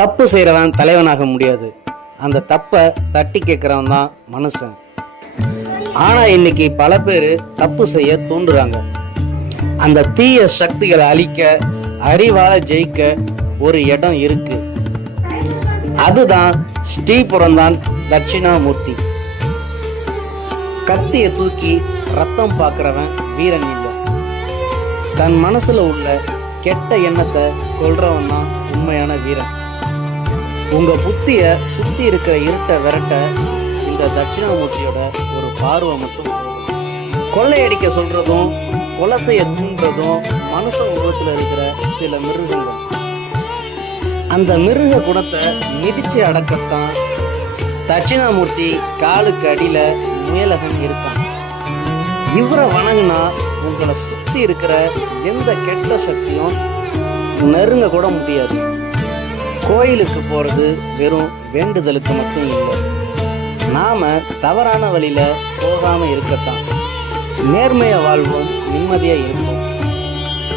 தப்பு செய்கிறவன் தலைவனாக முடியாது, அந்த தப்பை தட்டி கேட்குறவன் தான் மனுஷன். ஆனால் இன்னைக்கு பல பேர் தப்பு செய்ய தூண்டுறாங்க. அந்த தீய சக்திகளை அழிக்க அறிவால ஜெயிக்க ஒரு இடம் இருக்கு. அதுதான் ஸ்ரீபுரம்தான் தட்சிணாமூர்த்தி. கத்திய தூக்கி ரத்தம் பார்க்குறவன் வீரன் இல்லை, தன் மனசுல உள்ள கெட்ட எண்ணத்தை கொல்றவன் தான் உண்மையான வீரன். உங்க புத்திய சுத்தி இருக்கிற இருட்டை விரட்ட இந்த தட்சிணாமூர்த்தியோட ஒரு பார்வை மட்டும் போதும். கொள்ளையடிக்க சொல்றதும் கொலை செய்ய தூண்டுறதும் மனுஷ உருவத்தில் இருக்கிற சில மிருகங்கள். அந்த மிருக குணத்தை மிதிச்சு அடக்கத்தான் தட்சிணாமூர்த்தி காலுக்கு அடியில முயலகன் இருக்கான். இவரை வணங்குனா உங்களை சுத்தி இருக்கிற எந்த கெட்ட சக்தியும் நெருங்க கூட முடியாது. கோயிலுக்கு போறது வெறும் வேண்டுதலுக்கு மட்டும் இல்லை, நாம தவறான வழியில போகாம இருக்கத்தான். நேர்மைய வாழ்வோம், நிம்மதியா இருக்கும்.